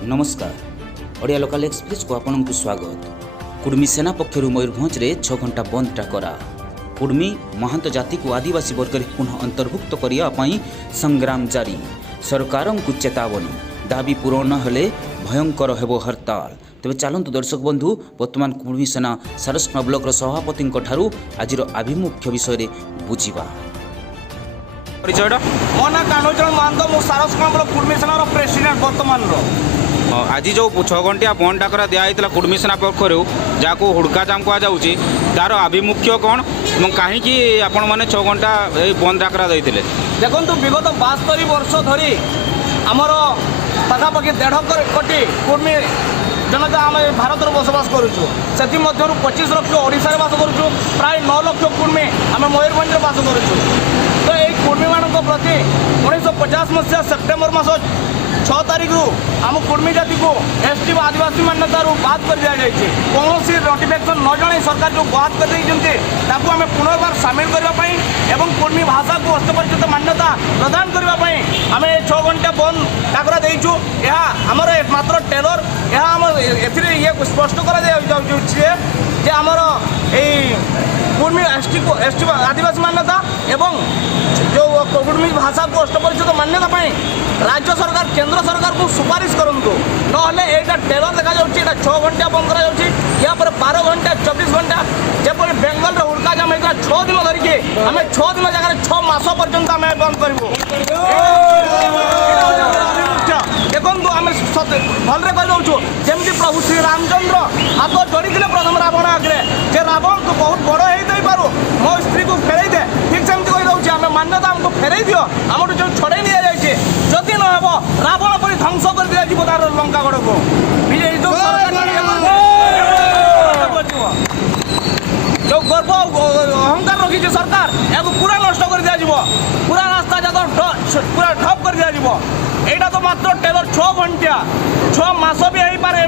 नमस्कार Odia local express को आपन को स्वागत। कुर्मी सेना पक्षर मयूरभंज रे 6 घंटा बंद डाकरा। कुर्मी महंत जाति को आदिवासी वर्ग में पुनः अंतर्भुक्त करने संग्राम जारी। सरकार को चेतावनी दाबी पूरण हेले भयंकर हेबो हड़ताल। तेज चलतु दर्शक बंधु वर्तमान कुर्मी सेना सारस्वना ब्लॉक सभापति आज आभिमुख्य विषय बुझा। परिचय मो ना कान्हूचरण महंत मु सारस्वना ब्लॉक कुर्मी सेना प्रेसिडेंट वर्तमान आज जो 6 घंटिया बंद डाकरा दिखाई कुर्मी सेना पक्षर जहाँ हुड़का जाम कहुच्छी तार आभिमुख्य कौन और कहीं आपण मैंने 6 घंटा बंद डाकरा देते देखो विगत 72 वर्ष धरी आमर पाखापाखि 1.5 कोटी कुर्मी जनता आम भारत बसवास करुचु से 25 लक्ष ओडिशा बास करुचु प्राय 9 लक्ष कुर्मी आम मयूरभंज बास करुचु। तो यही कुर्मी मान प्रति 1950 मसीहा सेप्टेम्बर मास 6 तारीख आम कुर्मी जाति को एसटी आदिवासी मान्यता बाद कर दिया जाए। कौन नोटिफिकेशन न जन सरकार जो बाद कर आम पुनर्बार सामिल करने एवं कुर्मी भाषा को हस्तपरिचित मान्यता प्रदान करने आम 6 घंटा बंद डाकरा देचु। यह आमर एकमात्र टेलर ये स्पष्ट कर आमर कुर्मी एसटी आदिवासी मान्यता एवं जो कुर्मी भाषा को हस्तपरिचित मान्यता राज्य सरकार केंद्र सरकार को सुपारिश करूँ ना यहाँ टेलर देखा जाए 6 घंटा बंद कर 12 घंटा 24 घंटा जब बेंगल हुड़का जाम होता 6 दिन धरिकी आम 6 दिन जगह 6 मास पर्यंत आम बंद करूँ। देखो आम भलरे कहीदू जमी प्रभु श्री रामचंद्र हाथ जोड़ी प्रथम रावण आगे जे रावण तो बहुत बड़ हो पारू मो स्त्री को फेरई दे ठीक सेमती कहीदे आम मान्यता आमको फेरई दियो आम जो छड़े नि जाए जदि न हो रावण पर ध्वंस कर दिया तार लंकागढ़ को जो गर्व अहंकार रखी सरकार या पूरा नष्ट कर दिया पूरा रास्ता जाक पूरा ठप कर दिया। यहाँ तो मात्र टेलर 6 घंटा 6 मास भी हो पारे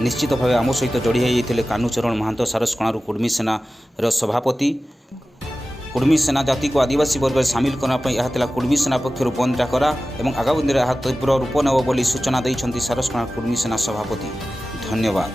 निश्चित भाव आम सहित जोड़ी होते कान्हूचरण महंत सारस्वना कुर्मी सेना सभापति। कुर्मी सेना जाति को आदिवासी वर्ग में सामिल करने कुर्मी सेना पक्षर बंद डाकरा और आगामी दिन तीव्र रूप नेब सूचना देते सारस्वना कुर्मी सेना सभापति। धन्यवाद।